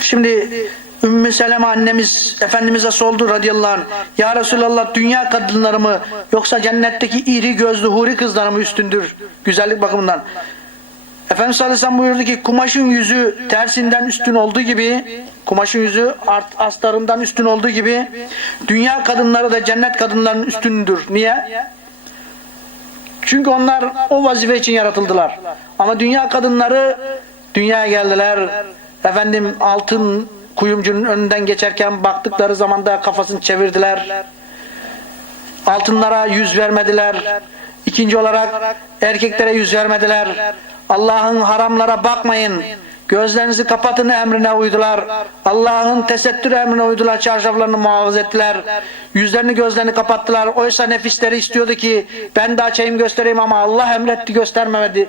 Şimdi Ümmü Seleme annemiz Efendimiz'e sordu radıyallahu anh. Ya Resulallah dünya kadınları mı yoksa cennetteki iri gözlü huri kızları mı üstündür güzellik bakımından? Efendimiz sallallahu aleyhi ve sellem buyurdu ki kumaşın yüzü tersinden üstün olduğu gibi kumaşın yüzü art, astarından üstün olduğu gibi dünya kadınları da cennet kadınlarının üstündür. Niye? Çünkü onlar o vazife için yaratıldılar. Ama dünya kadınları dünyaya geldiler. Efendim altın kuyumcunun önünden geçerken baktıkları zaman da kafasını çevirdiler. Altınlara yüz vermediler. İkinci olarak erkeklere yüz vermediler. Allah'ın haramlara bakmayın. Gözlerinizi kapatın emrine uydular. Allah'ın tesettür emrine uydular. Çarşaflarını muhafaza ettiler. Yüzlerini gözlerini kapattılar. Oysa nefisleri istiyordu ki ben de açayım göstereyim ama Allah emretti göstermemedi.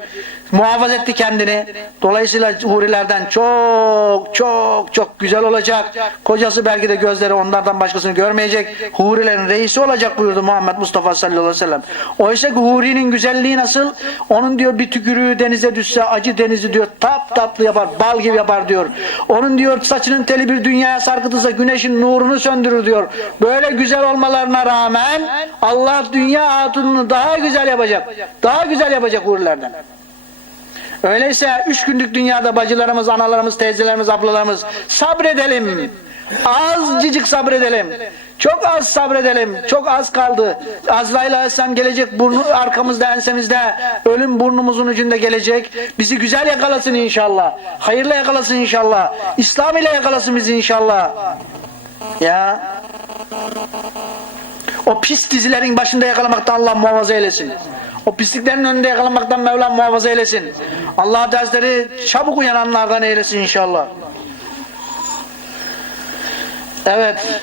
Muhafaza etti kendini. Dolayısıyla hurilerden çok çok çok güzel olacak. Kocası belki de gözleri onlardan başkasını görmeyecek. Hurilerin reisi olacak buyurdu Muhammed Mustafa sallallahu aleyhi ve sellem. Oysa ki hurinin güzelliği nasıl? Onun diyor bir tükürüğü denize düşse acı denizi diyor tap tatlı yapar. Bal gibi yapar diyor. Onun diyor saçının teli bir dünyaya sarkıtılsa güneşin nurunu söndürür diyor. Böyle güzel olmalarına rağmen Allah dünya hatununu daha güzel yapacak. Daha güzel yapacak hurilerden. Öyleyse üç günlük dünyada bacılarımız, analarımız, teyzelerimiz, ablalarımız sabredelim. Azıcık sabredelim. Çok az sabredelim. Çok az kaldı. Azrail Aleyhisselam gelecek burnu, arkamızda, ensemizde. Ölüm burnumuzun ucunda gelecek. Bizi güzel yakalasın inşallah. Hayırla yakalasın inşallah. İslam ile yakalasın bizi inşallah. Ya. O pis dizilerin başında yakalamaktan Allah muhafaza eylesin. O pisliklerin önünde yakalamaktan Mevlam muhafaza eylesin. Allah dersleri çabuk uyananlardan eylesin inşallah. Evet.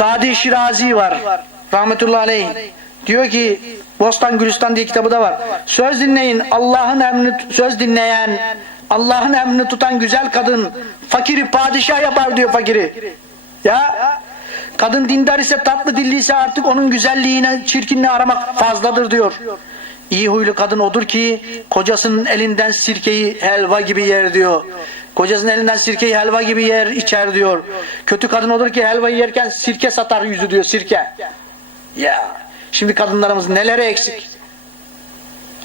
Sadi Şirazi var. Rahmetullahi aleyh. Diyor ki Bostan Gülistan diye kitabı da var. Söz dinleyin Allah'ın emrini söz dinleyen Allah'ın emrini tutan güzel kadın fakiri padişah yapar diyor fakiri. Ya kadın dindar ise tatlı dilli ise artık onun güzelliğine çirkinliği aramak fazladır diyor. İyi huylu kadın odur ki kocasının elinden sirkeyi helva gibi yer diyor. Kocasının elinden sirkeyi helva gibi yer içer diyor. Kötü kadın odur ki helvayı yerken sirke satar yüzü diyor sirke. Ya şimdi kadınlarımız nelere eksik.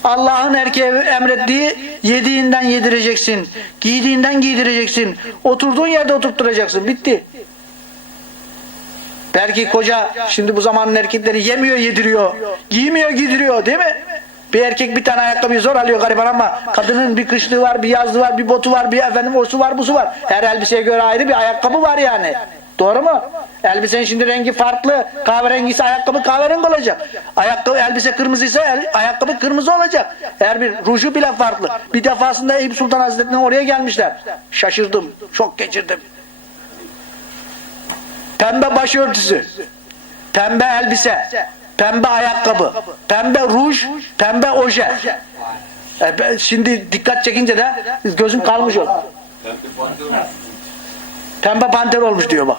Allah'ın erkeğe emrettiği yediğinden yedireceksin. Giydiğinden giydireceksin. Oturduğun yerde oturtturacaksın. Bitti. Belki koca şimdi bu zamanın erkekleri yemiyor yediriyor. Giymiyor giydiriyor değil mi? Bir erkek bir tane ayakkabıyı zor alıyor gariban ama kadının bir kışlığı var, bir yazlığı var, bir botu var, bir efendim osu var, busu var. Her elbiseye göre ayrı bir ayakkabı var yani. Doğru mu? Elbisenin şimdi rengi farklı. Kahverengisi ayakkabı kahverengi olacak. Ayakkabı elbise kırmızıysa el, ayakkabı kırmızı olacak. Her bir ruju bile farklı. Bir defasında Eyüp Sultan Hazretleri'ne oraya gelmişler. Şaşırdım. Şok geçirdim. Pembe başörtüsü, pembe elbise, pembe ayakkabı, pembe ruj, pembe oje. E, ben şimdi dikkat çekince de gözüm kalmış o. Pembe panter olmuş diyor bak.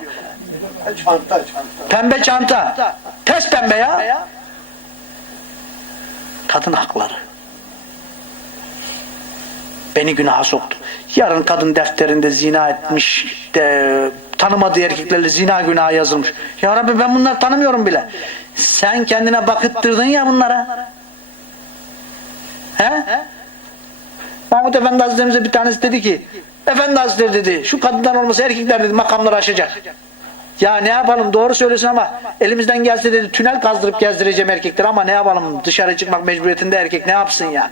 Pembe çanta. Ters pembe ya. Kadın hakları. Beni günaha soktu. Yarın kadın defterinde zina etmiş de tanımadığı erkeklerle zina günahı yazılmış. Ya Rabbi ben bunları tanımıyorum bile. Sen kendine bakıttırdın ya bunlara. He? Mahmut Efendi Hazretlerimize bir tanesi dedi ki Efendi Hazretleri dedi şu kadınlar olmasa erkekler dedi makamları aşacak. Ya ne yapalım doğru söylüyorsun ama elimizden gelse dedi tünel kazdırıp gezdireceğim erkekler ama ne yapalım dışarı çıkmak mecburiyetinde erkek ne yapsın yani.